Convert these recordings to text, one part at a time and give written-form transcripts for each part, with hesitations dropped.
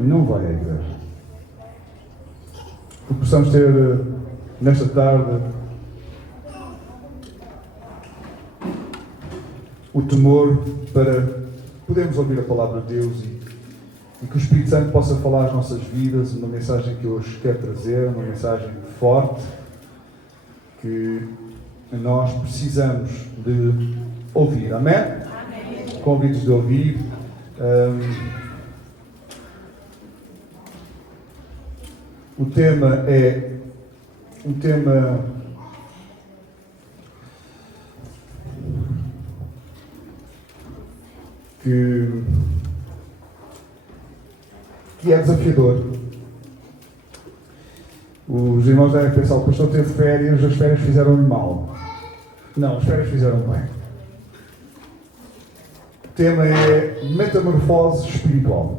não vai à igreja. Que possamos ter, nesta tarde, o temor para podermos ouvir a palavra de Deus e que o Espírito Santo possa falar às nossas vidas, uma mensagem que hoje quer trazer, uma mensagem forte, que nós precisamos de ouvir. Amém? Amém. Convites de ouvir. O tema é um tema que é desafiador. Os irmãos devem pensar, o pastor teve férias, as férias fizeram-lhe mal. Não, as férias fizeram bem. O tema é metamorfose espiritual.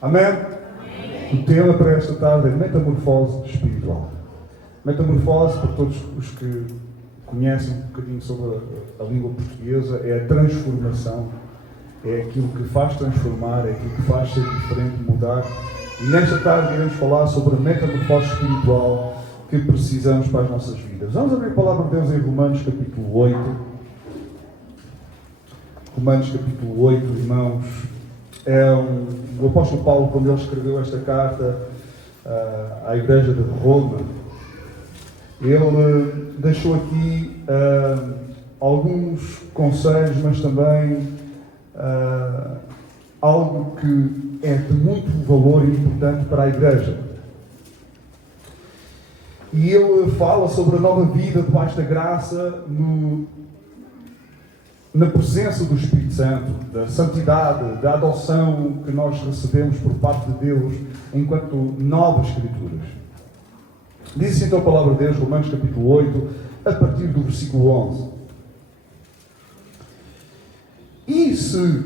Amém? O tema para esta tarde é metamorfose espiritual. Metamorfose, para todos os que conhecem um bocadinho sobre a língua portuguesa, é a transformação, é aquilo que faz transformar, é aquilo que faz ser diferente, mudar. E nesta tarde iremos falar sobre a metamorfose espiritual que precisamos para as nossas vidas. Vamos abrir a palavra de Deus em Romanos capítulo 8. Romanos capítulo 8, irmãos. O apóstolo Paulo, quando ele escreveu esta carta à igreja de Roma, ele deixou aqui alguns conselhos, mas também algo que é de muito valor e importante para a igreja. E ele fala sobre a nova vida debaixo da graça, na presença do Espírito Santo, da santidade, da adoção que nós recebemos por parte de Deus enquanto novas criaturas. Diz assim então a palavra de Deus, Romanos capítulo 8, a partir do versículo 11. E se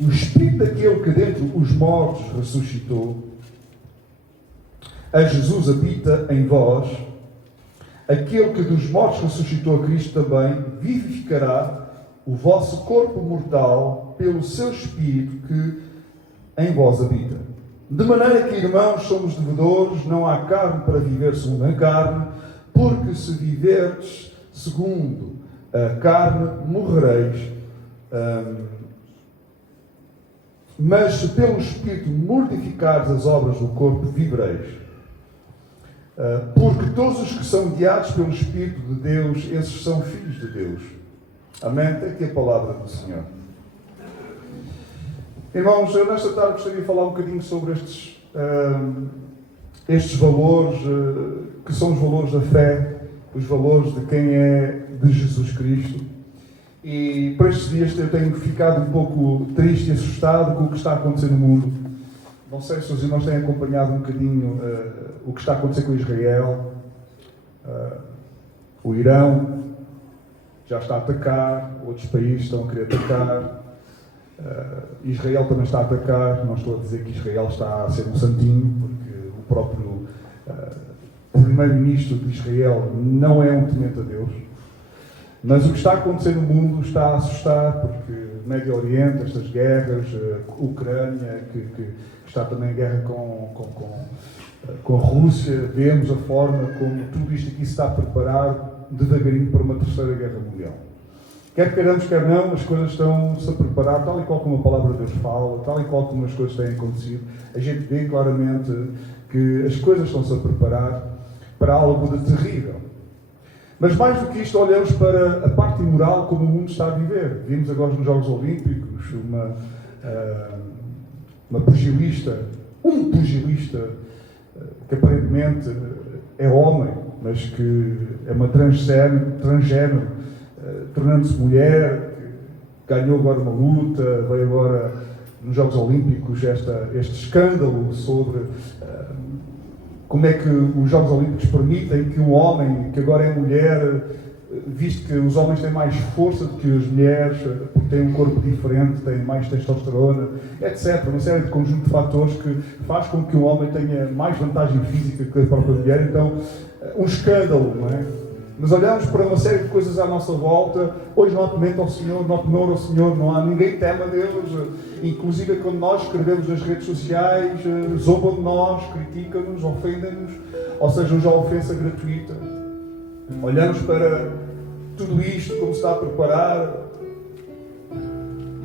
o Espírito daquele que dentre os mortos ressuscitou, a Jesus habita em vós, aquele que dos mortos ressuscitou a Cristo também vivificará o vosso corpo mortal pelo seu Espírito que em vós habita. De maneira que, irmãos, somos devedores, não há carne para viver segundo a carne, porque se viverdes segundo a carne, morrereis. Mas se pelo Espírito mortificares as obras do corpo, vivereis. Porque todos os que são guiados pelo Espírito de Deus, esses são filhos de Deus. Amém? Até aqui a palavra do Senhor. Irmãos, eu nesta tarde gostaria de falar um bocadinho sobre estes valores, que são os valores da fé, os valores de quem é de Jesus Cristo. E por estes dias eu tenho ficado um pouco triste e assustado com o que está a acontecer no mundo. Não sei se os irmãos têm acompanhado um bocadinho o que está a acontecer com Israel. O Irão já está a atacar, outros países estão a querer atacar. Israel também está a atacar. Não estou a dizer que Israel está a ser um santinho, porque o próprio primeiro-ministro de Israel não é um temente a Deus. Mas o que está a acontecer no mundo está a assustar, porque Médio Oriente, estas guerras, Ucrânia, que está também em guerra com a Rússia, vemos a forma como tudo isto aqui se está a preparar devagarinho para uma terceira guerra mundial. Quer queiramos, quer não, as coisas estão-se a preparar, tal e qual como a palavra de Deus fala, tal e qual como as coisas têm acontecido. A gente vê claramente que as coisas estão-se a preparar para algo de terrível. Mas mais do que isto, olhamos para a parte imoral como o mundo está a viver. Vimos agora nos Jogos Olímpicos um pugilista que aparentemente é homem, mas que é uma transgénero, tornando-se mulher, que ganhou agora uma luta, veio agora nos Jogos Olímpicos este escândalo sobre como é que os Jogos Olímpicos permitem que um homem, que agora é mulher, visto que os homens têm mais força do que as mulheres, porque têm um corpo diferente, têm mais testosterona, etc. Uma série de conjunto de fatores que faz com que um homem tenha mais vantagem física que a própria mulher. Então, um escândalo, não é? Mas olhamos para uma série de coisas à nossa volta, hoje não há temor ao Senhor, não há temor ao Senhor, não há ninguém teme a Deus. Inclusive quando nós escrevemos nas redes sociais, zombam de nós, criticam-nos, ofendem-nos, ou seja, hoje há ofensa gratuita. Olhamos para tudo isto, como se está a preparar,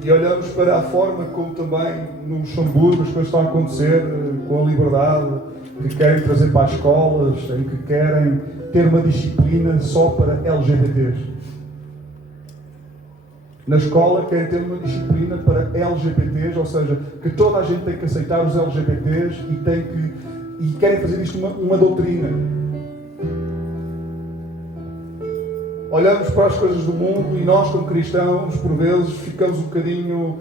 e olhamos para a forma como também no Luxemburgo as coisas estão a acontecer, com a liberdade que querem trazer para as escolas, em que querem ter uma disciplina só para LGBTs. Na escola querem ter uma disciplina para LGBTs, ou seja, que toda a gente tem que aceitar os LGBTs e querem fazer isto uma doutrina. Olhamos para as coisas do mundo e nós, como cristãos, por vezes ficamos um bocadinho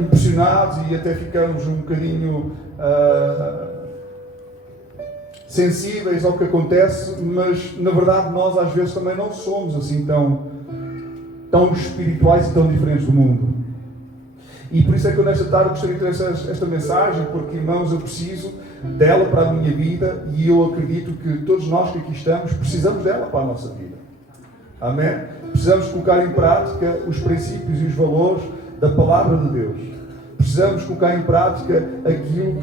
impressionados e até ficamos um bocadinho sensíveis ao que acontece, mas na verdade nós às vezes também não somos assim tão espirituais e tão diferentes do mundo. E por isso é que eu nesta tarde gostaria de ter esta mensagem, porque, irmãos, eu preciso dela para a minha vida e eu acredito que todos nós que aqui estamos precisamos dela para a nossa vida. Amém? Precisamos colocar em prática os princípios e os valores da Palavra de Deus. Precisamos colocar em prática aquilo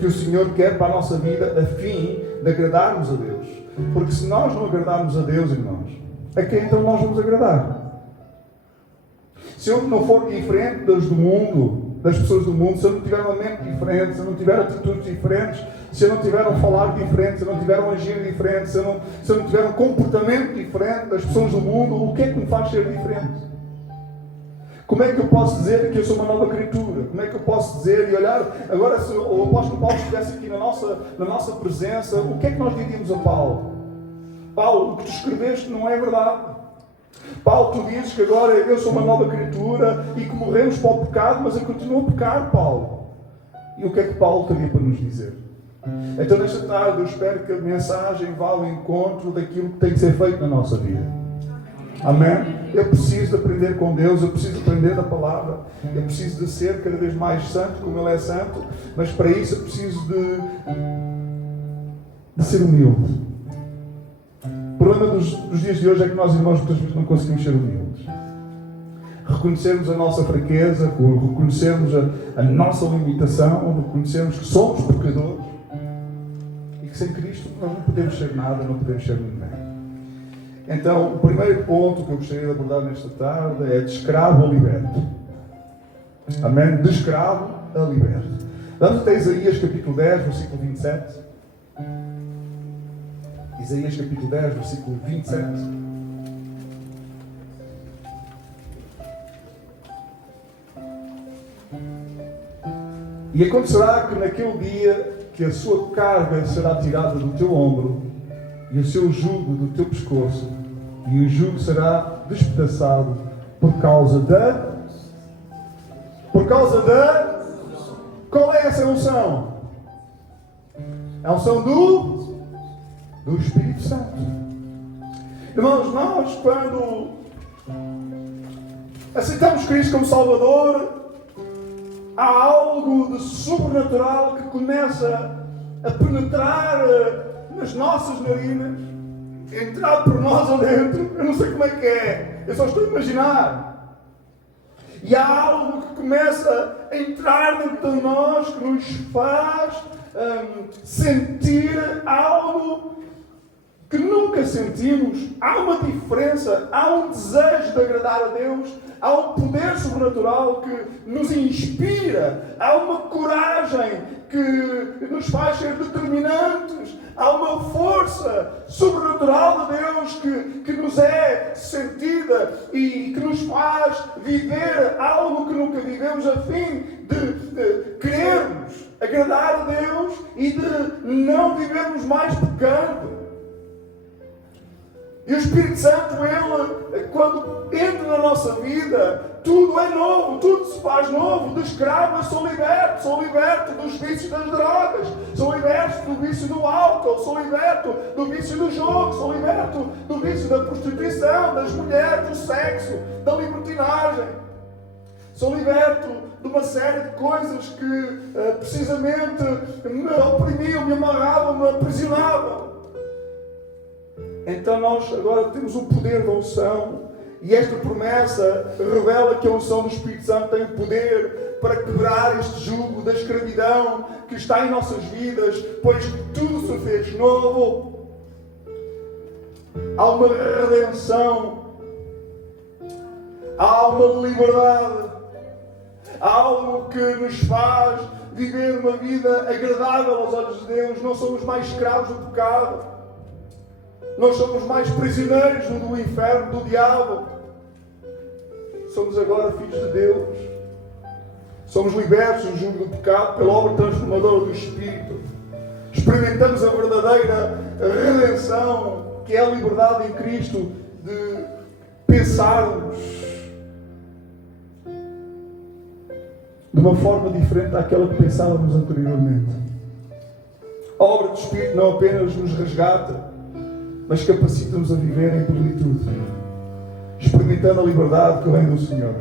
que o Senhor quer para a nossa vida, a fim de agradarmos a Deus. Porque se nós não agradarmos a Deus, irmãos, a quem então nós vamos agradar? Se eu não for diferente das pessoas do mundo, se eu não tiver uma mente diferente, se eu não tiver atitudes diferentes, se eu não tiver um falar diferente, se eu não tiver um agir diferente, se eu não tiver um comportamento diferente das pessoas do mundo, o que é que me faz ser diferente? Como é que eu posso dizer que eu sou uma nova criatura? Como é que eu posso dizer e olhar... Agora, se o apóstolo Paulo estivesse aqui na nossa presença, o que é que nós diríamos a Paulo? Paulo, o que tu escreveste não é verdade. Paulo, tu dizes que agora eu sou uma nova criatura e que morremos para o pecado, mas eu continuo a pecar, Paulo. E o que é que Paulo teria para nos dizer? Então, nesta tarde, eu espero que a mensagem vá ao encontro daquilo que tem que ser feito na nossa vida. Amém? Eu preciso de aprender com Deus, eu preciso de aprender da palavra, eu preciso de ser cada vez mais santo como Ele é santo, mas para isso eu preciso de ser humilde. O problema dos dias de hoje é que nós, irmãos, muitas vezes não conseguimos ser humildes. Reconhecermos a nossa fraqueza, reconhecermos a nossa limitação, reconhecermos que somos pecadores e que sem Cristo nós não podemos ser nada, não podemos ser ninguém. Então, o primeiro ponto que eu gostaria de abordar nesta tarde é de escravo a liberto. Amém? De escravo a liberto. Vamos até Isaías capítulo 10, versículo 27. Isaías capítulo 10, versículo 27. E acontecerá que naquele dia que a sua carga será tirada do teu ombro e o seu jugo do teu pescoço, e o jugo será despedaçado por causa da... Qual é essa unção? É a unção do Espírito Santo. Irmãos, nós quando aceitamos Cristo como Salvador, há algo de sobrenatural que começa a penetrar nas nossas narinas, entrar por nós adentro. Eu não sei como é que é, eu só estou a imaginar. E há algo que começa a entrar dentro de nós, que nos faz sentir algo que nunca sentimos. Há uma diferença, há um desejo de agradar a Deus, há um poder sobrenatural que nos inspira, há uma coragem que nos faz ser determinantes, há uma força sobrenatural de Deus que nos é sentida e que nos faz viver algo que nunca vivemos, a fim de querermos agradar a Deus e de não vivermos mais pecando. E o Espírito Santo, Ele, quando entra na nossa vida, tudo é novo, tudo se faz novo. De escravo eu sou liberto dos vícios das drogas, sou liberto do vício do álcool, sou liberto do vício do jogo, sou liberto do vício da prostituição, das mulheres, do sexo, da libertinagem. Sou liberto de uma série de coisas que precisamente me oprimiam, me amarravam, me aprisionavam. Então nós agora temos o poder da unção, e esta promessa revela que a unção do Espírito Santo tem o poder para quebrar este jugo da escravidão que está em nossas vidas, pois tudo se fez novo. Há uma redenção, há uma liberdade, há algo que nos faz viver uma vida agradável aos olhos de Deus. Não somos mais escravos do pecado, não somos mais prisioneiros do inferno, do diabo. Somos agora filhos de Deus. Somos libertos do jugo do pecado pela obra transformadora do Espírito. Experimentamos a verdadeira redenção, que é a liberdade em Cristo de pensarmos de uma forma diferente daquela que pensávamos anteriormente. A obra do Espírito não apenas nos resgata, mas capacita-nos a viver em plenitude, experimentando a liberdade que vem do Senhor.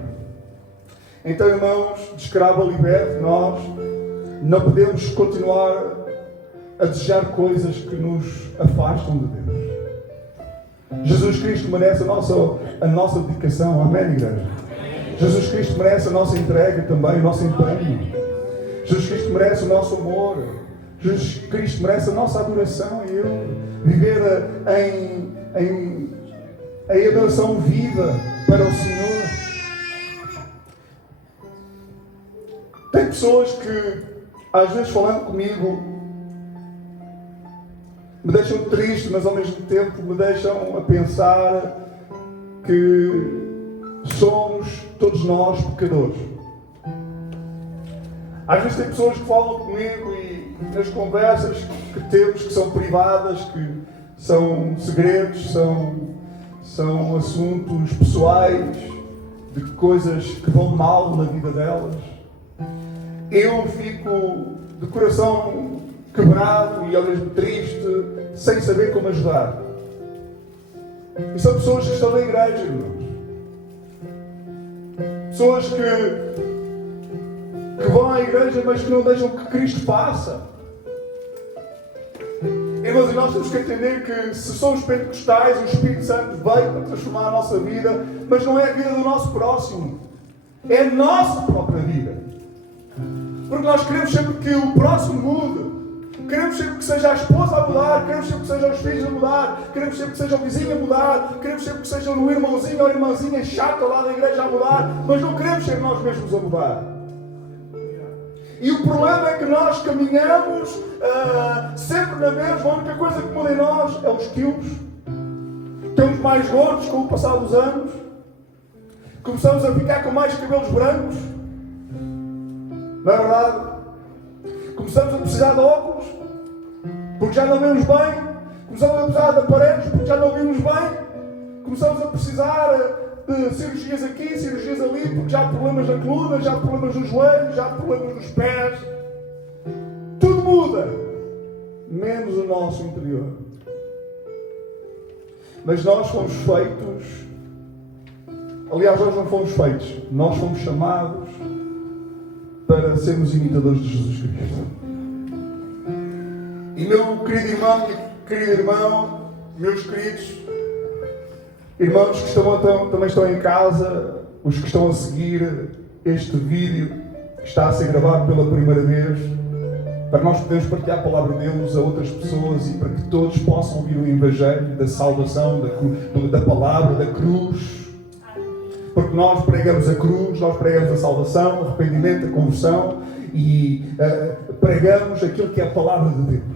Então, irmãos, de escravo a liberto, nós não podemos continuar a desejar coisas que nos afastam de Deus. Jesus Cristo merece a nossa dedicação. Amém, igreja? Jesus Cristo merece a nossa entrega também, o nosso empenho. Jesus Cristo merece o nosso amor. Jesus Cristo merece a nossa adoração a Ele. Viver em adoração viva para o Senhor. Tem pessoas que, às vezes, falando comigo, me deixam triste, mas ao mesmo tempo me deixam a pensar que somos todos nós pecadores. Às vezes tem pessoas que falam comigo e nas conversas que temos, que são privadas, que são segredos, são assuntos pessoais, de coisas que vão mal na vida delas. Eu fico de coração quebrado e ao mesmo triste, sem saber como ajudar. E são pessoas que estão na igreja, irmãos. Pessoas que vão à igreja, mas que não deixam que Cristo faça. Irmãos, e nós temos que entender que se somos pentecostais, o Espírito Santo veio para transformar a nossa vida, mas não é a vida do nosso próximo. É a nossa própria vida. Porque nós queremos sempre que o próximo mude. Queremos sempre que seja a esposa a mudar, queremos sempre que sejam os filhos a mudar, queremos sempre que seja o vizinho a mudar, queremos sempre que seja o irmãozinho ou a irmãzinha chata lá da igreja a mudar, mas não queremos ser nós mesmos a mudar. E o problema é que nós caminhamos sempre na mesma. A única coisa que muda em nós é os quilos. Estamos mais gordos com o passar dos anos. Começamos a ficar com mais cabelos brancos. Não é verdade? Começamos a precisar de óculos, porque já não vemos bem. Começamos a precisar de aparelhos, porque já não vimos bem. Começamos a precisar de cirurgias aqui, cirurgias ali, porque já há problemas na coluna, já há problemas nos joelhos, já há problemas nos pés. Tudo muda, menos o nosso interior. Mas nós fomos feitos, aliás, nós não fomos feitos, nós fomos chamados para sermos imitadores de Jesus Cristo. E meu querido irmão, querido irmão, meus queridos irmãos que também estão em casa, os que estão a seguir este vídeo, que está a ser gravado pela primeira vez, para nós podermos partilhar a palavra de Deus a outras pessoas e para que todos possam ouvir o Evangelho da salvação, da palavra, da cruz. Porque nós pregamos a cruz, nós pregamos a salvação, o arrependimento, a conversão e pregamos aquilo que é a palavra de Deus.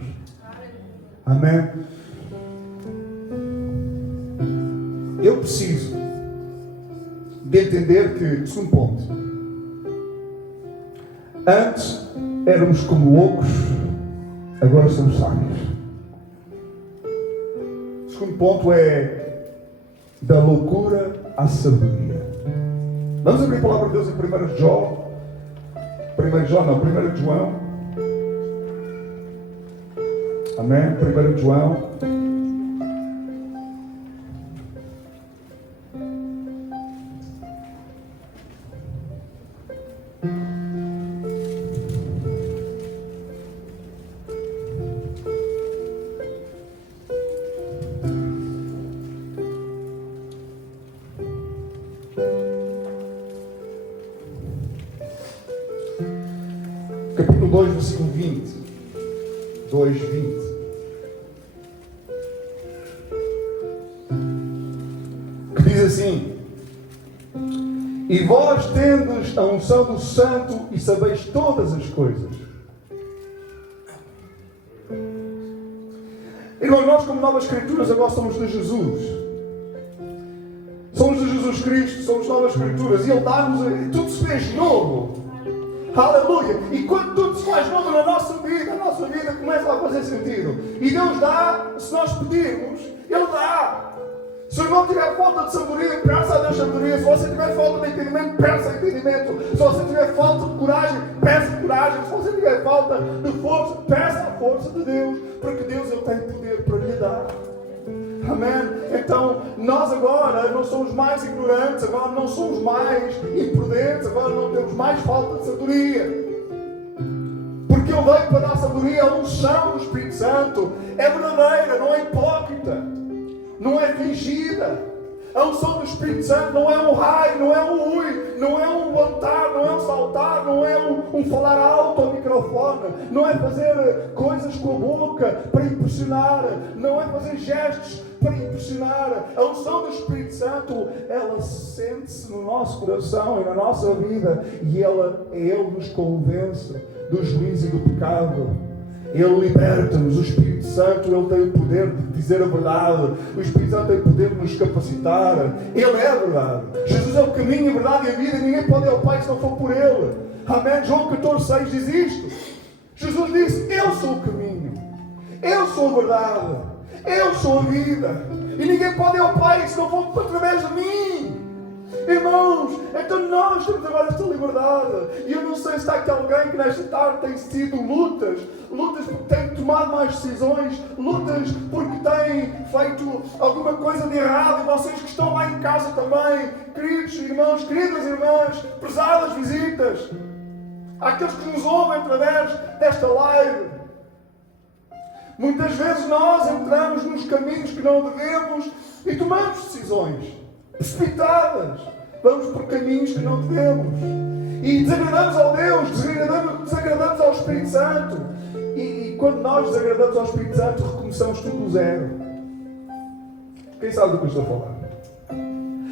Amém? Eu preciso de entender que, segundo ponto, antes éramos como loucos, agora somos sábios. O segundo ponto é da loucura à sabedoria. Vamos abrir a palavra de Deus em 1 João. 1 João. Amém? 1 João. capítulo 2, versículo 20. 2:20. Que diz assim: e vós tendes a unção do Santo e sabeis todas as coisas. Irmãos, nós como Novas Escrituras agora somos de Jesus. Somos de Jesus Cristo, somos Novas Escrituras. E Ele dá-nos, tudo se fez novo. Aleluia! E quando tudo se faz novo na nossa vida começa a fazer sentido. E Deus dá, se nós pedirmos, Ele dá. Se o irmão tiver falta de sabedoria, peça a Deus sabedoria. Se você tiver falta de entendimento, peça entendimento. Se você tiver falta de coragem, peça coragem. Se você tiver falta de força, peça a força de Deus. Porque Deus Ele tem poder para lhe dar. Amém? Então, nós agora não somos mais ignorantes, agora não somos mais imprudentes, agora não temos mais falta de sabedoria. Porque Ele veio para dar sabedoria, a unção do Espírito Santo é verdadeira, não é hipócrita. Não é fingida. A unção do Espírito Santo não é um raio, não é um ui, não é um levantar, não é um saltar, não é um falar alto ao microfone, não é fazer coisas com a boca para impressionar, não é fazer gestos para impressionar. A unção do Espírito Santo, ela sente-se no nosso coração e na nossa vida, e Ele nos convence do juízo e do pecado. Ele liberta-nos. O Espírito Santo, Ele tem o poder de dizer a verdade. O Espírito Santo tem o poder de nos capacitar. Ele é a verdade. Jesus é o caminho, a verdade e a vida. Ninguém pode ir ao Pai se não for por Ele. Amém? João 14,6 diz isto. Jesus disse: eu sou o caminho, eu sou a verdade, eu sou a vida. E ninguém pode ir ao Pai se não for através de mim. Irmãos, então nós temos agora esta liberdade. E eu não sei se está aqui alguém que nesta tarde tem sido lutas porque tem tomado mais decisões, lutas porque tem feito alguma coisa de errado, e vocês que estão lá em casa também, queridos irmãos, queridas irmãs, prezadas visitas, aqueles que nos ouvem através desta live. Muitas vezes nós entramos nos caminhos que não devemos e tomamos decisões precipitadas. Vamos por caminhos que não devemos. E desagradamos ao Deus, desagradamos ao Espírito Santo. E quando nós desagradamos ao Espírito Santo, recomeçamos tudo do zero. Quem sabe do que eu estou a falar?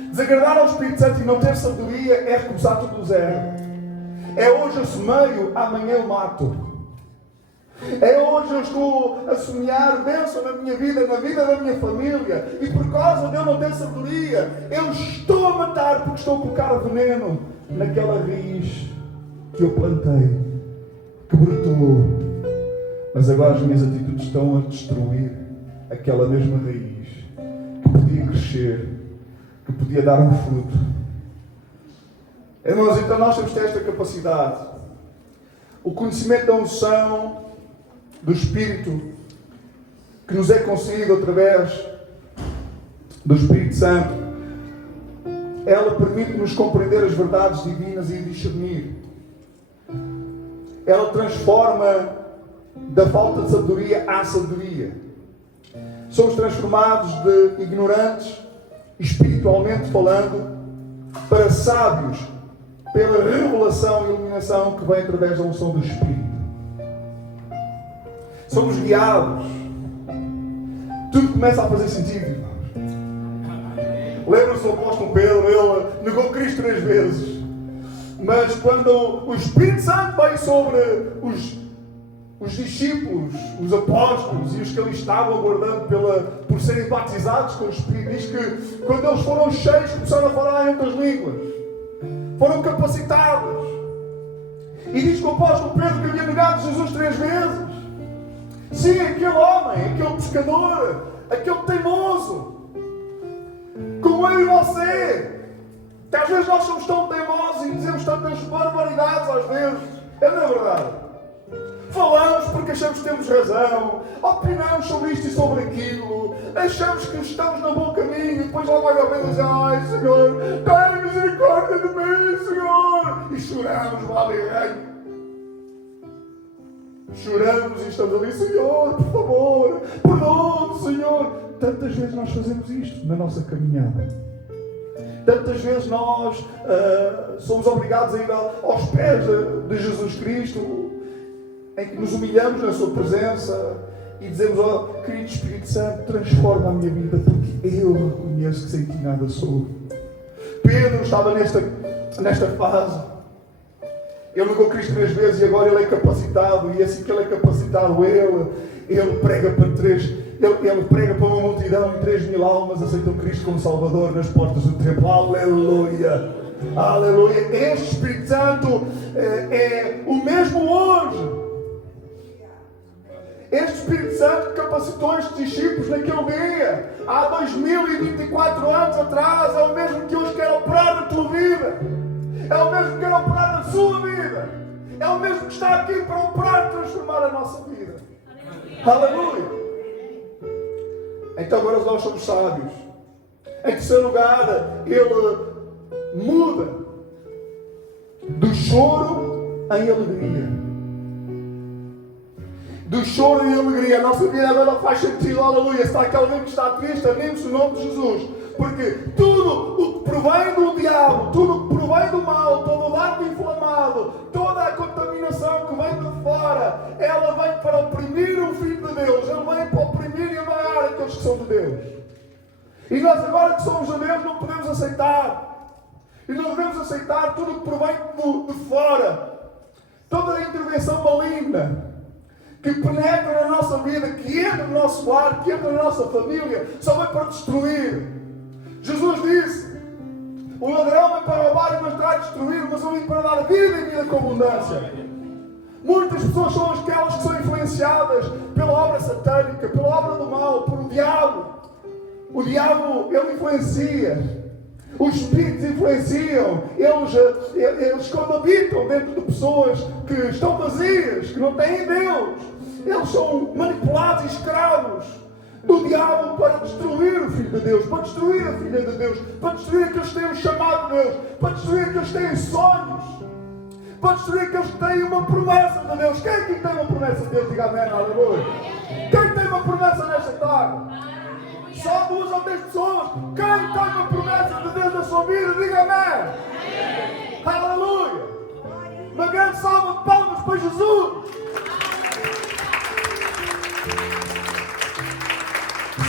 Desagradar ao Espírito Santo e não ter sabedoria é recomeçar tudo do zero. É hoje eu semeio, amanhã eu mato. É hoje eu estou a sonhar bênção na minha vida, na vida da minha família, e por causa de eu não ter sabedoria, eu estou a matar porque estou a colocar veneno naquela raiz que eu plantei, que brotou. Mas agora as minhas atitudes estão a destruir aquela mesma raiz que podia crescer, que podia dar um fruto. Irmãos, então nós temos que ter esta capacidade. O conhecimento da unção do Espírito que nos é concedido através do Espírito Santo, ela permite-nos compreender as verdades divinas e discernir. Ela transforma da falta de sabedoria à sabedoria. Somos transformados de ignorantes, espiritualmente falando, para sábios, pela revelação e iluminação que vem através da unção do Espírito. Somos guiados. Tudo começa a fazer sentido, irmãos. Lembra-se do apóstolo Pedro, ele negou Cristo 3 vezes. Mas quando o Espírito Santo veio sobre os discípulos, os apóstolos e os que ali estavam aguardando por serem batizados com o Espírito, diz que quando eles foram cheios, começaram a falar em outras línguas. Foram capacitados. E diz que o apóstolo Pedro que havia negado Jesus 3 vezes. Sim, aquele homem, aquele pescador, aquele teimoso, como eu e você, que às vezes nós somos tão teimosos e dizemos tantas barbaridades às vezes, é não é verdade? Falamos porque achamos que temos razão, opinamos sobre isto e sobre aquilo, achamos que estamos no bom caminho e depois logo vai alguém e diz: ai Senhor, tenha misericórdia de mim, Senhor, e choramos, vale e ganho. Choramos e estamos ali: Senhor, por favor, perdoa-me, Senhor. Tantas vezes nós fazemos isto na nossa caminhada. Tantas vezes nós somos obrigados a ir aos pés de Jesus Cristo em que nos humilhamos na sua presença e dizemos: ó, querido Espírito Santo, transforma a minha vida, porque eu reconheço que sem ti nada sou. Pedro estava nesta fase. Ele negou Cristo 3 vezes e agora ele é capacitado, e assim que ele é capacitado, ele prega para ele prega para uma multidão e 3.000 almas aceitam Cristo como Salvador nas portas do templo. Aleluia! Aleluia! Este Espírito Santo é o mesmo hoje. Este Espírito Santo capacitou estes discípulos naquele dia, há 2024 anos atrás, é o mesmo que hoje quer operar na tua vida, é o mesmo que quer operar na sua vida, é o mesmo que está aqui para operar e transformar a nossa vida. Aleluia! Então agora nós somos sábios. Em terceiro lugar, ele muda do choro em alegria. Do choro em alegria. A nossa vida agora faz sentido. Aleluia. Se está aqui alguém que está triste, anime-se no nome de Jesus. Porque tudo o que provém do diabo, tudo o que provém do mal, todo o dardo inflamado, toda a contaminação que vem de fora, ela vem para oprimir o Filho de Deus. Ela vem para oprimir e amarrar aqueles que são de Deus. E nós agora que somos de Deus não podemos aceitar. E não devemos aceitar tudo o que provém de fora. Toda a intervenção maligna que penetra na nossa vida, que entra no nosso lar, que entra na nossa família, só vem para destruir. Jesus disse: o ladrão vem para roubar e mostrar e destruir, mas eu vim para dar vida e vida com abundância. Muitas pessoas são aquelas que são influenciadas pela obra satânica, pela obra do mal, pelo diabo. O diabo, ele influencia. Os espíritos influenciam. Eles quando habitam dentro de pessoas que estão vazias, que não têm Deus, eles são manipulados e escravos do diabo para destruir o Filho de Deus, para destruir a Filha de Deus, para destruir aqueles que têm o chamado de Deus, para destruir aqueles que têm sonhos, para destruir aqueles que têm uma promessa de Deus. Quem aqui tem uma promessa de Deus? Diga amém, aleluia. Quem tem uma promessa nesta tarde? Só 2 ou 3 pessoas. Quem tem uma promessa de Deus na sua vida? Diga amém. Aleluia. Uma grande salva de palmas para Jesus.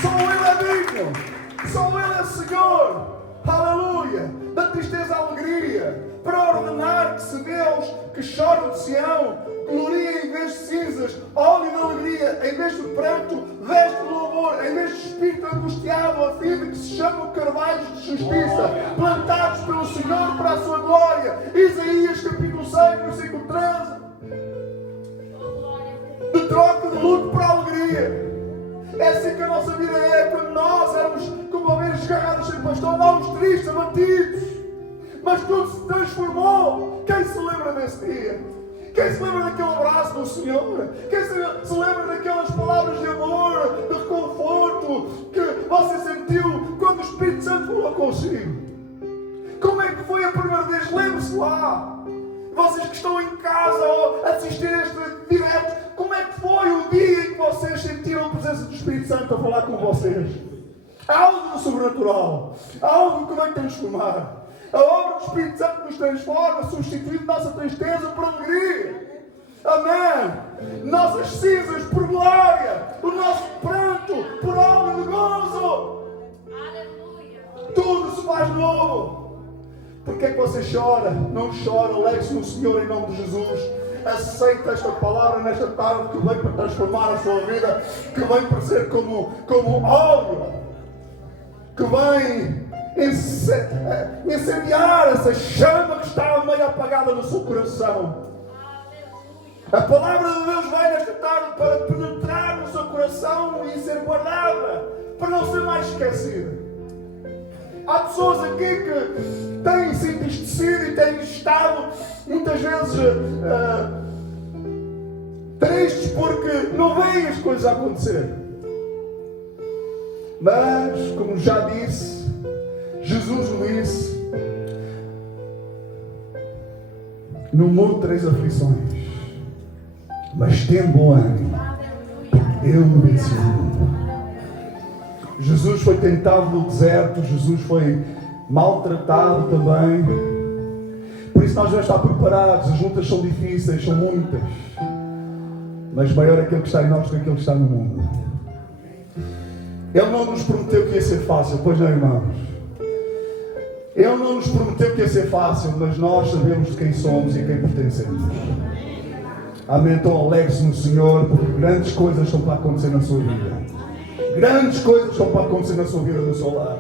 Só Ele é digno. Só Ele é Senhor. Aleluia. Da tristeza à alegria. Para ordenar que se Deus que chora de Sião gloria em vez de cinzas, óleo de alegria em vez de pranto, veste de louvor em vez de espírito angustiado, a fim de que se chamam carvalhos de justiça, plantados pelo Senhor para a sua glória. Isaías capítulo 6, versículo 13. De troca de luto para alegria. É assim que a nossa vida é, quando nós éramos como ovelhas desgarradas sem pastor, andávamos tristes, abatidos, mas tudo se transformou. Quem se lembra desse dia? Quem se lembra daquele abraço do Senhor? Quem se lembra daquelas palavras de amor, de reconforto que você sentiu quando o Espírito Santo falou consigo? Como é que foi a primeira vez? Lembre-se lá. Vocês que estão em casa ou assistir a este direto, como é que foi o dia em que vocês sentiram a presença do Espírito Santo a falar com vocês? Há algo do sobrenatural. Há algo que vai transformar. A obra do Espírito Santo nos transforma, substituindo nossa tristeza por alegria. Amém. Nossas cinzas por glória. O nosso pranto por óleo de gozo. Aleluia. Tudo se faz novo. Por que é que você chora? Não chora, alegre-se no Senhor em nome de Jesus. Aceita esta palavra nesta tarde que vem para transformar a sua vida, que vem para ser como óleo, que vem incendiar essa chama que está meio apagada no seu coração. A palavra de Deus vem nesta tarde para penetrar no seu coração e ser guardada, para não ser mais esquecida. Há pessoas aqui que têm se entristecido e têm estado muitas vezes tristes porque não veem as coisas a acontecer. Mas, como já disse, Jesus disse: no mundo tereis aflições, mas tem bom ânimo, eu venci o mundo. Jesus foi tentado no deserto, Jesus foi maltratado também. Por isso nós devemos estar preparados. As lutas são difíceis, são muitas. Mas maior é aquele que está em nós do que aquele que está no mundo. Ele não nos prometeu que ia ser fácil, pois não, irmãos? Ele não nos prometeu que ia ser fácil, mas nós sabemos de quem somos e a quem pertencemos. Amém? Então alegre-se no Senhor, porque grandes coisas estão para acontecer na sua vida. Grandes coisas estão para acontecer na sua vida, no seu lar.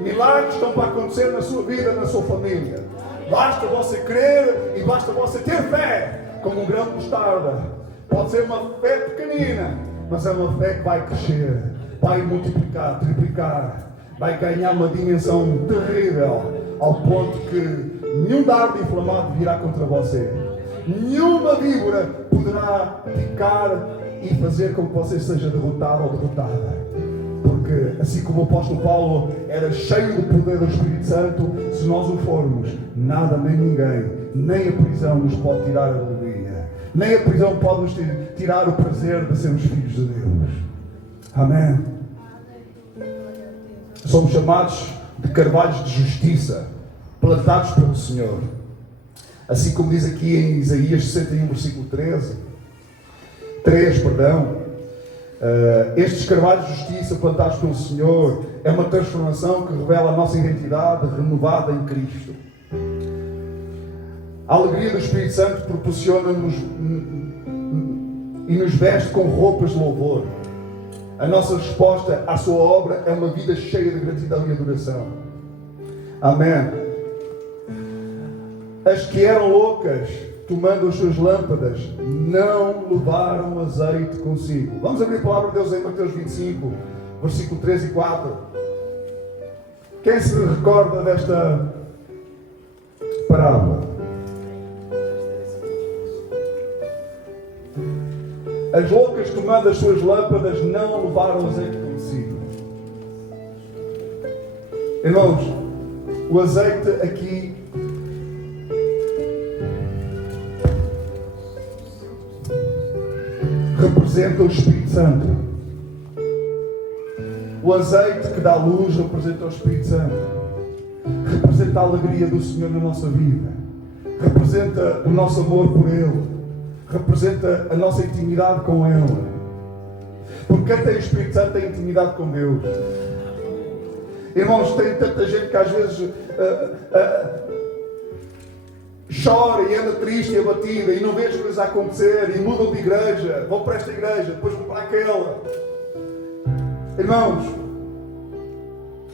Milagres estão para acontecer na sua vida, na sua família. Basta você crer e basta você ter fé, como um grão de mostarda. Pode ser uma fé pequenina, mas é uma fé que vai crescer, vai multiplicar, triplicar, vai ganhar uma dimensão terrível, ao ponto que nenhum dardo inflamado virá contra você. Nenhuma víbora poderá picar e fazer com que você seja derrotado ou derrotada. Porque, assim como o apóstolo Paulo era cheio do poder do Espírito Santo, se nós o formos, nada nem ninguém, nem a prisão nos pode tirar a alegria, nem a prisão pode nos tirar o prazer de sermos filhos de Deus. Amém? Somos chamados de carvalhos de justiça, plantados pelo Senhor. Assim como diz aqui em Isaías 61, versículo 3, estes carvalhos de justiça plantados pelo Senhor é uma transformação que revela a nossa identidade renovada em Cristo. A alegria do Espírito Santo proporciona-nos e nos veste com roupas de louvor. A nossa resposta à sua obra é uma vida cheia de gratidão e adoração. Amém. As que eram loucas, tomando as suas lâmpadas, não levaram azeite consigo. Vamos abrir a palavra de Deus em Mateus 25, versículo 3 e 4. Quem se recorda desta parábola? As loucas, tomando as suas lâmpadas, não levaram azeite consigo. Irmãos, o azeite aqui representa o Espírito Santo. O azeite que dá luz representa o Espírito Santo. Representa a alegria do Senhor na nossa vida. Representa o nosso amor por Ele. Representa a nossa intimidade com Ele. Porque quem tem o Espírito Santo tem intimidade com Deus. Irmãos, tem tanta gente que às vezes chora e anda triste e abatida e não vê as coisas a acontecer e mudam de igreja, vão para esta igreja, depois vão para aquela. Irmãos,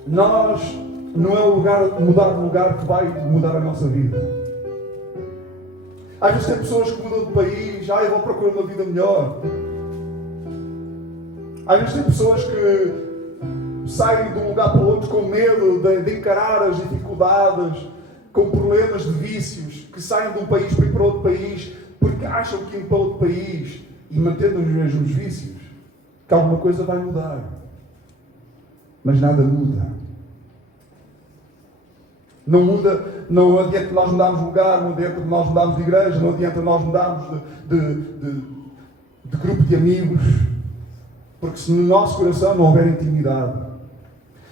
nós não é o mudar de lugar que vai mudar a nossa vida. Às vezes tem pessoas que mudam de país, eu vou procurar uma vida melhor. Às vezes tem pessoas que saem de um lugar para o outro com medo de encarar as dificuldades, com problemas de vícios, que saem de um país para ir para outro país, porque acham que indo para outro país e mantendo os mesmos vícios, que alguma coisa vai mudar. Mas nada muda. Não muda, não adianta nós mudarmos de lugar, não adianta nós mudarmos de igreja, não adianta nós mudarmos de grupo de amigos, porque se no nosso coração não houver intimidade,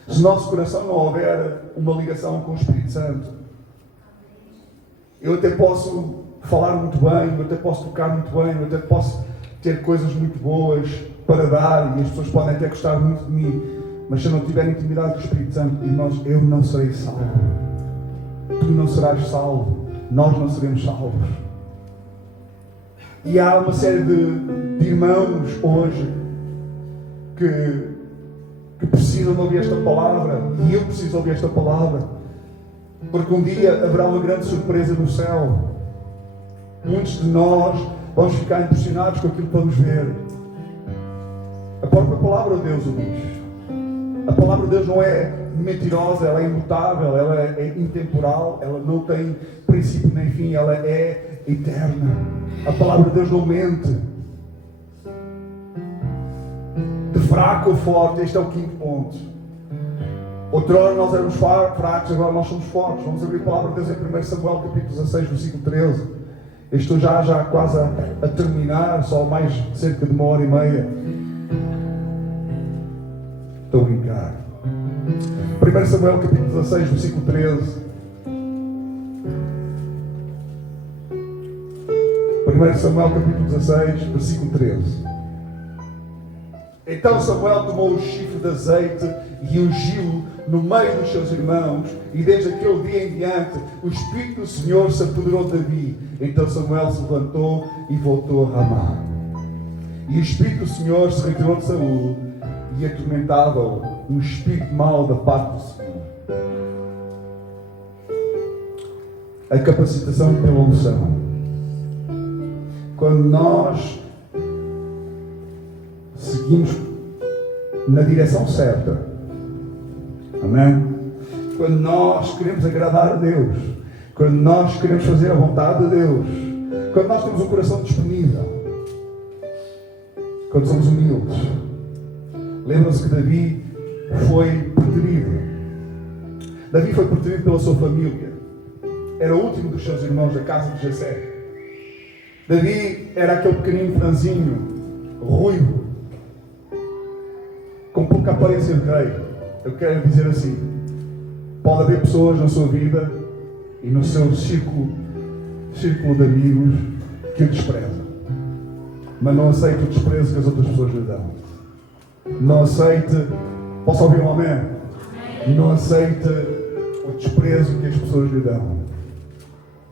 se no nosso coração não houver uma ligação com o Espírito Santo, eu até posso falar muito bem, eu até posso tocar muito bem, eu até posso ter coisas muito boas para dar e as pessoas podem até gostar muito de mim, mas se eu não tiver intimidade com o Espírito Santo, irmãos, eu não serei salvo. Tu não serás salvo, nós não seremos salvos. E há uma série de irmãos hoje que precisam de ouvir esta palavra, e eu preciso ouvir esta palavra, porque um dia haverá uma grande surpresa no céu. Muitos de nós vamos ficar impressionados com aquilo que vamos ver. A própria palavra de Deus o diz. A palavra de Deus não é mentirosa, ela é imutável, ela é intemporal, ela não tem princípio nem fim, ela é eterna. A palavra de Deus não mente. De fraco ou forte, este é o quinto ponto. Outrora nós éramos fracos, agora nós somos fortes. Vamos abrir a palavra de Deus em 1 Samuel capítulo 16, versículo 13. Eu estou já quase a terminar, só mais cerca de 1h30. Estou a brincar. 1 Samuel capítulo 16, versículo 13. 1 1 Samuel capítulo 16, versículo 13. Então Samuel tomou o chifre de azeite e ungiu-o no meio dos seus irmãos, e desde aquele dia em diante o Espírito do Senhor se apoderou de Davi. Então Samuel se levantou e voltou a Ramá. E o Espírito do Senhor se retirou de Saul e atormentava-o um espírito mau da parte do Senhor. A capacitação pela unção. Quando nós seguimos na direção certa, amém? Quando nós queremos agradar a Deus, quando nós queremos fazer a vontade de Deus, quando nós temos um coração disponível, quando somos humildes. Lembram-se que Davi foi preterido. Davi foi preterido pela sua família. Era o último dos seus irmãos da casa de Jessé. Davi era aquele pequenino franzinho, ruivo, com pouca aparência de rei. Eu quero dizer assim: pode haver pessoas na sua vida e no seu círculo de amigos que o desprezam, mas não aceite o desprezo que as outras pessoas lhe dão. Não aceite, posso ouvir um amém? Não aceite o desprezo que as pessoas lhe dão,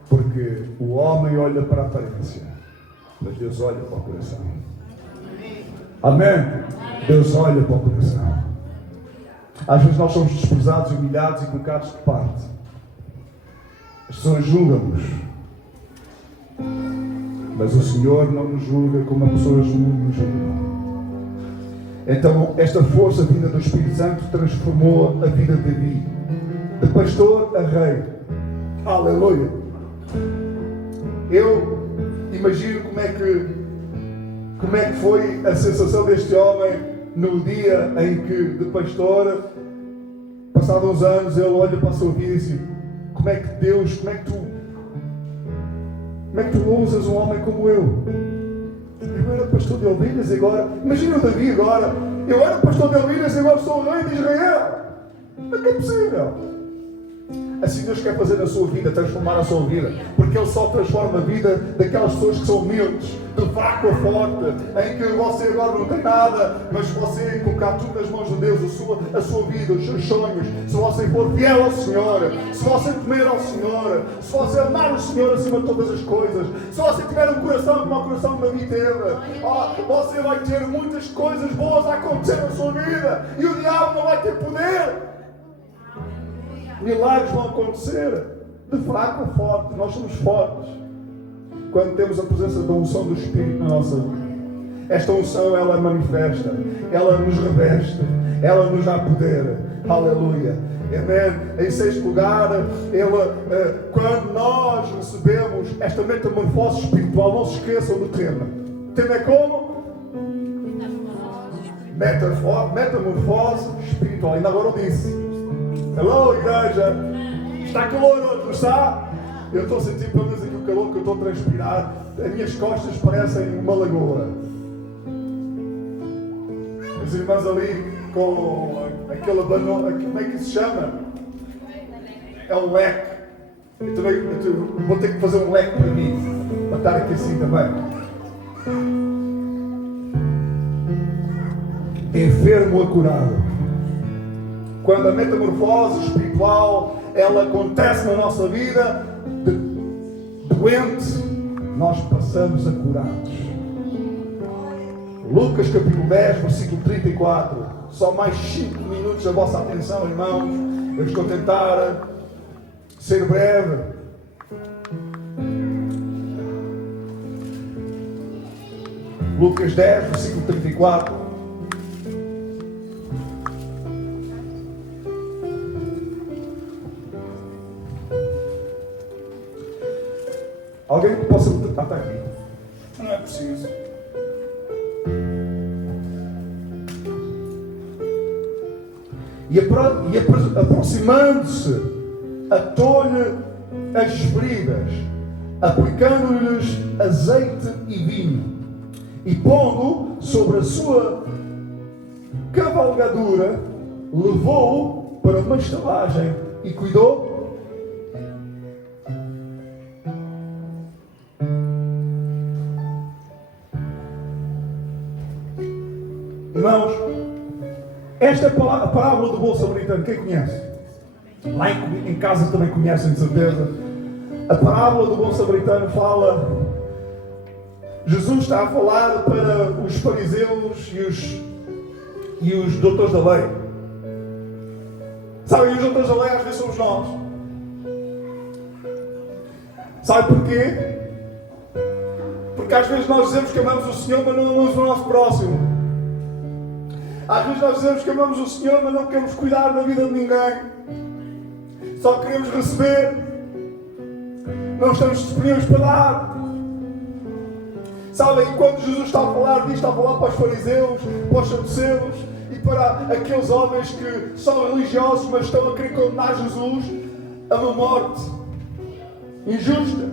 porque o homem olha para a aparência, mas Deus olha para o coração. Amém? Deus olha para o coração. Às vezes nós somos desprezados, humilhados e colocados de parte. As pessoas julgam-nos, mas o Senhor não nos julga como as pessoas nos julgam. Então esta força vinda do Espírito Santo transformou a vida de Davi, de pastor a rei. Aleluia! Eu imagino como é que foi a sensação deste homem no dia em que, de pastor, passados uns anos, ele olha para a sua vida e diz: como é que Deus, como é que tu usas um homem como eu? Eu era pastor de ovelhas e agora, imagina o Davi agora, eu era pastor de ovelhas e agora sou o rei de Israel. Como é que é possível? Assim Deus quer fazer na sua vida, transformar a sua vida, porque Ele só transforma a vida daquelas pessoas que são humildes, de fraco a forte, em que você agora não tem nada, mas se você colocar tudo nas mãos de Deus, a sua vida, os seus sonhos, se você for fiel ao Senhor, se você temer ao Senhor, se você amar o Senhor acima de todas as coisas, se você tiver um coração como o coração de Davi teve, você vai ter muitas coisas boas a acontecer na sua vida, e o diabo não vai ter poder. Milagres vão acontecer, de fraco a forte. Nós somos fortes quando temos a presença da unção do Espírito na nossa vida. Esta unção, ela manifesta, ela nos reveste, ela nos dá poder. Aleluia. Amém. Em sexto lugar, quando nós recebemos esta metamorfose espiritual, não se esqueçam do tema. O tema é como? Metamorfose espiritual. Ainda agora eu disse. Hello, igreja! Está calor hoje, não está? Eu estou a sentir pelo menos aqui o calor que eu estou a transpirar. As minhas costas parecem uma lagoa. As irmãs ali com aquela banana, como é que se chama? É um leque. Eu também vou ter que fazer um leque para mim, para estar aqui assim também. Enfermo acurado. Quando a metamorfose espiritual ela acontece na nossa vida, doente, nós passamos a curados. Lucas capítulo 10, versículo 34. Só mais 5 minutos a vossa atenção, irmãos. Eu estou a tentar ser breve. Lucas 10, versículo 34. Alguém que possa... está aqui. Não é preciso. E aproximando-se, atou-lhe as feridas, aplicando-lhes azeite e vinho, e pondo sobre a sua cavalgadura, levou-o para uma estalagem e cuidou. Irmãos, esta é a parábola do bom samaritano. Quem conhece? Lá em casa também conhecem, de certeza. A parábola do bom samaritano fala... Jesus está a falar para os fariseus e os doutores da lei. Sabem, os doutores da lei às vezes somos nós. Sabe porquê? Porque às vezes nós dizemos que amamos o Senhor, mas não amamos o nosso próximo. Às vezes nós dizemos que amamos o Senhor, mas não queremos cuidar da vida de ninguém. Só queremos receber. Não estamos disponíveis para dar. Sabem, quando Jesus está a falar disto, está a falar para os fariseus, para os saduceus e para aqueles homens que são religiosos, mas estão a querer condenar Jesus a uma morte injusta.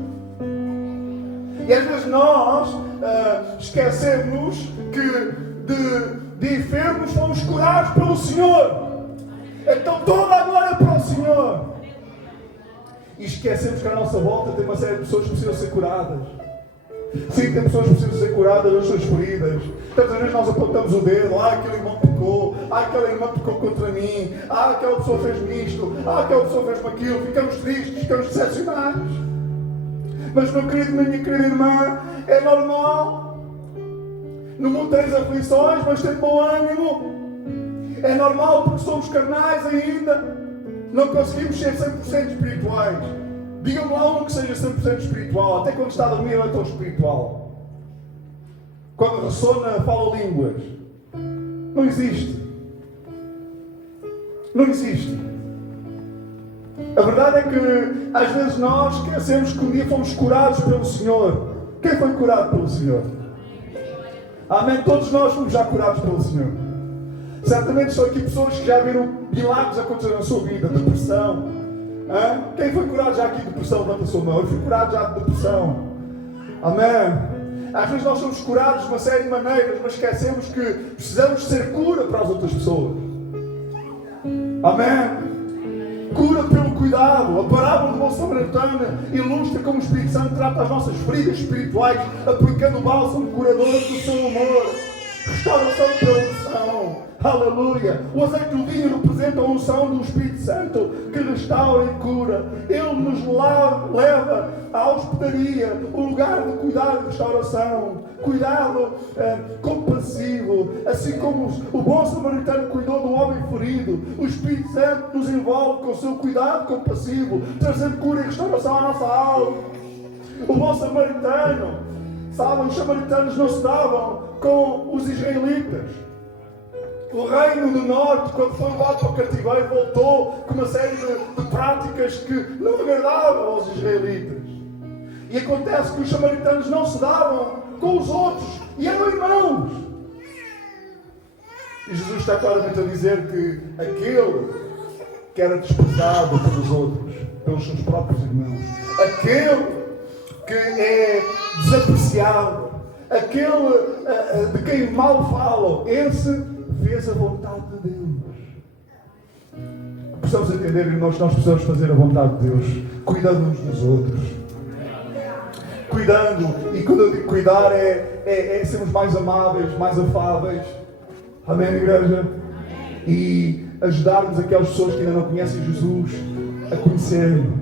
E às vezes nós esquecemos que de enfermos fomos curados pelo Senhor. Então toda a glória para o Senhor. E esquecemos que à nossa volta tem uma série de pessoas que precisam ser curadas. Sim, tem pessoas que precisam ser curadas das suas feridas. Tantas vezes nós apontamos o dedo. Aquele irmão pecou. Aquela irmã pecou contra mim. Aquela pessoa fez-me isto. Aquela pessoa fez-me aquilo. Ficamos tristes, ficamos decepcionados. Mas, meu querido, minha querida irmã, é normal. No mundo tens aflições, mas tem bom ânimo. É normal porque somos carnais ainda. Não conseguimos ser 100% espirituais. Digam-me lá um que seja 100% espiritual. Até quando está a dormir, ele é tão espiritual. Quando ressona, fala línguas. Não existe. Não existe. A verdade é que às vezes nós esquecemos que um dia fomos curados pelo Senhor. Quem foi curado pelo Senhor? Amém? Todos nós fomos já curados pelo Senhor. Certamente são aqui pessoas que já viram milagres acontecer na sua vida. Depressão. Quem foi curado já aqui de depressão? Levanta a sua mão. Eu fui curado já de depressão. Amém? Às vezes nós somos curados de uma série de maneiras, mas esquecemos que precisamos ser cura para as outras pessoas. Amém? Cura pelo cuidado. A parábola do bom samaritano ilustra como o Espírito Santo trata as nossas feridas espirituais, aplicando o bálsamo curador do seu amor. Restauração pela unção. Aleluia! O azeite do vinho representa a unção do Espírito Santo que restaura e cura. Ele nos leva à hospedaria, o lugar de cuidado e restauração. Cuidado compassivo. Assim como o bom samaritano cuidou do homem ferido, o Espírito Santo nos envolve com o seu cuidado compassivo, trazendo cura e restauração à nossa alma. O bom samaritano, sabem, os samaritanos não se davam com os israelitas. O reino do norte, quando foi levado para o cativeiro, voltou com uma série de práticas que não agradavam aos israelitas. E acontece que os samaritanos não se davam com os outros e eram irmãos. E Jesus está claramente a dizer que aquele que era desprezado pelos outros, pelos seus próprios irmãos, aquele que é desapreciado, aquele de quem mal falam, esse fez a vontade de Deus. Precisamos entender que nós precisamos fazer a vontade de Deus, cuidando uns dos outros. Cuidando, e quando eu digo cuidar é sermos mais amáveis, mais afáveis. Amém, igreja? E ajudarmos aquelas pessoas que ainda não conhecem Jesus a conhecerem,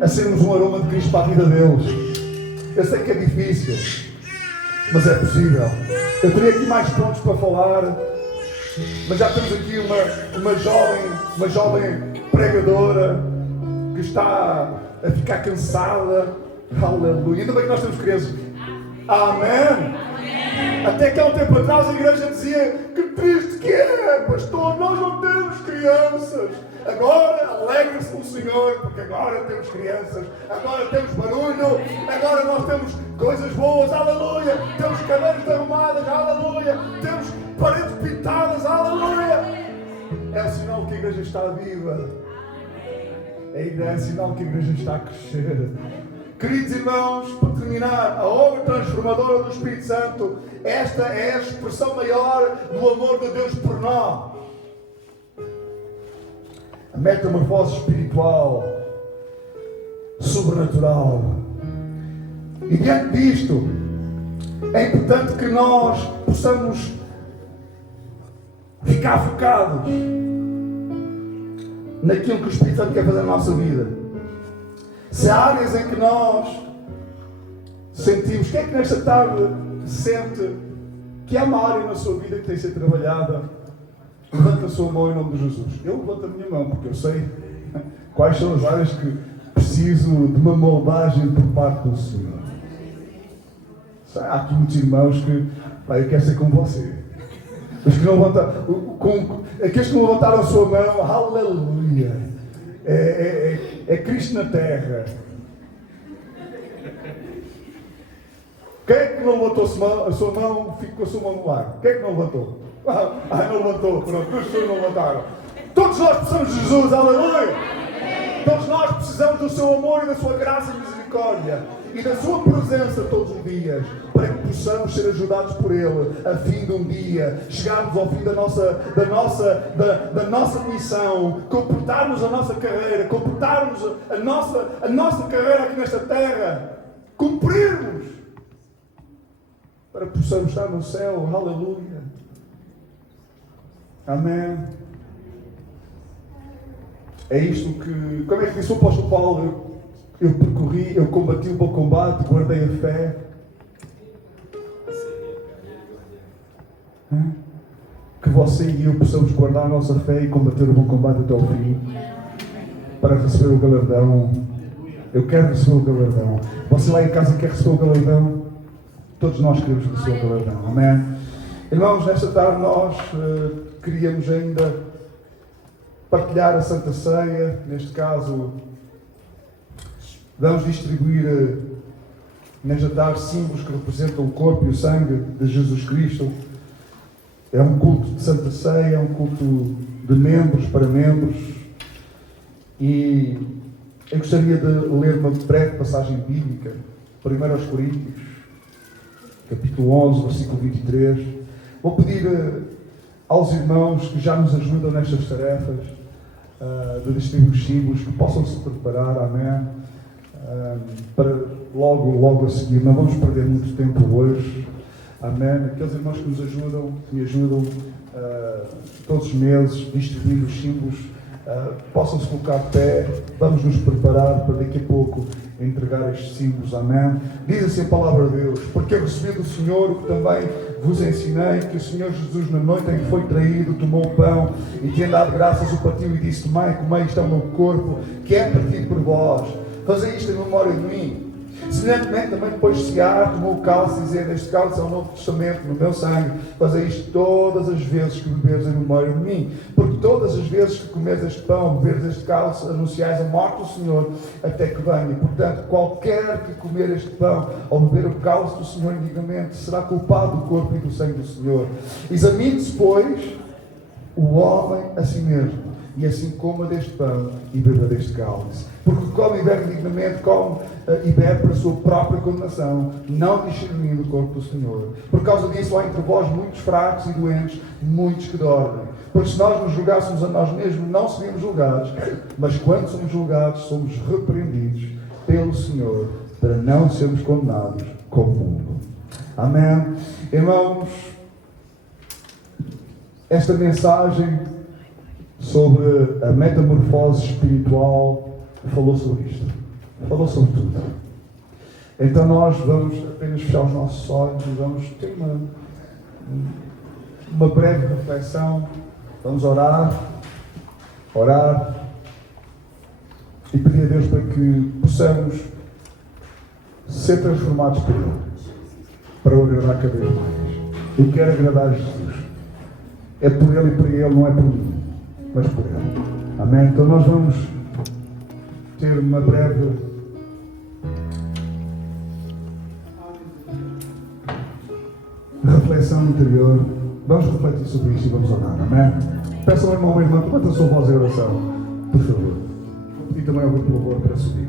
a sermos um aroma de Cristo para a vida deles. Eu sei que é difícil, mas é possível. Eu teria aqui mais pontos para falar, mas já temos aqui uma jovem pregadora que está a ficar cansada. Aleluia. Ainda bem que nós temos crianças. Amém. Até que há um tempo atrás a igreja dizia: que triste que é, pastor, nós não temos crianças. Agora alegrem-se no Senhor, porque agora temos crianças, agora temos barulho, agora nós temos coisas boas, aleluia, temos cadeiras arrumadas, aleluia, temos paredes pintadas, aleluia. É o sinal que a igreja está viva. É sinal que a igreja está a crescer. Queridos irmãos, para terminar, a obra transformadora do Espírito Santo, esta é a expressão maior do amor de Deus por nós. A metamorfose espiritual, sobrenatural. E diante disto, é importante que nós possamos ficar focados naquilo que o Espírito Santo quer fazer na nossa vida. Se há áreas em que nós sentimos, quem é que nesta tarde sente que há uma área na sua vida que tem de ser trabalhada? Levanta a sua mão em nome de Jesus. Eu levanto a minha mão porque eu sei quais são as áreas que preciso de uma moldagem por parte do Senhor. Há aqui muitos irmãos que, eu quero ser como você. Os que não levantaram, aqueles que não levantaram a sua mão, aleluia. É Cristo na terra. Quem é que não levantou a sua mão, fica com a sua mão no ar? Quem é que não levantou? Não levantou, pronto, duas pessoas não levantaram. Todos nós precisamos de Jesus, aleluia! Todos nós precisamos do seu amor e da sua graça e misericórdia e da sua presença todos os dias, para que possamos ser ajudados por Ele, a fim de um dia chegarmos ao fim da nossa missão, completarmos a nossa carreira, completarmos a nossa carreira aqui nesta terra, cumprirmos, para que possamos estar no céu, aleluia. Amém. É isto que, como é que disse o apóstolo Paulo, eu percorri, eu combati o bom combate, guardei a fé. Que você e eu possamos guardar a nossa fé e combater o bom combate até o fim, para receber o galardão. Eu quero receber o galardão. Você lá em casa quer receber o galardão? Todos nós queremos receber o galardão. Amém? Irmãos, nesta tarde nós queríamos ainda partilhar a Santa Ceia. Neste caso, vamos distribuir nesta tarde símbolos que representam o corpo e o sangue de Jesus Cristo. É um culto de Santa Ceia, é um culto de membros para membros. E eu gostaria de ler uma breve passagem bíblica, 1 aos Coríntios, capítulo 11, versículo 23. Vou pedir aos irmãos que já nos ajudam nestas tarefas de distribuir os símbolos, que possam se preparar, amém, para logo a seguir. Não vamos perder muito tempo hoje, amém. Aqueles irmãos que nos ajudam, que me ajudam todos os meses, distribuindo os símbolos, possam se colocar de pé. Vamos nos preparar para daqui a pouco entregar estes símbolos, amém. Diz assim a palavra de Deus: porque eu recebi do Senhor o que também vos ensinei, que o Senhor Jesus, na noite em que foi traído, tomou o pão e, tendo dado graças, o partiu e disse: tomai, comei, isto é o meu corpo, que é partido por vós. Fazei isto em memória de mim. Semelhantemente, também depois de cear, tomou o cálice, dizendo: este cálice é o Novo Testamento no meu sangue. Fazei isto todas as vezes que beberes em memória de mim. Porque todas as vezes que comeres este pão, beberes este cálice, anunciais a morte do Senhor até que venha. Portanto, qualquer que comer este pão ou beber o cálice do Senhor indignamente será culpado do corpo e do sangue do Senhor. Examine-se, pois, o homem a si mesmo, e assim coma deste pão e beba deste cálice. Porque come e bebe dignamente, come e bebe para a sua própria condenação, não discernindo o corpo do Senhor. Por causa disso há entre vós muitos fracos e doentes, muitos que dormem. Porque se nós nos julgássemos a nós mesmos, não seríamos julgados. Mas quando somos julgados, somos repreendidos pelo Senhor, para não sermos condenados com o mundo. Amém? Irmãos, esta mensagem sobre a metamorfose espiritual falou sobre isto, falou sobre tudo. Então nós vamos apenas fechar os nossos olhos e vamos ter uma breve reflexão. Vamos orar e pedir a Deus para que possamos ser transformados por Ele, para o agradar cada vez mais. Eu quero agradar a Jesus. É por Ele e para Ele, não é por mim, mas por Ele. Amém? Então nós vamos ter uma breve reflexão interior. Vamos refletir sobre isto e vamos orar. Amém? Peço ao irmão ou irmã que levante a sua voz em oração, por favor. E também ao grupo de louvor para subir.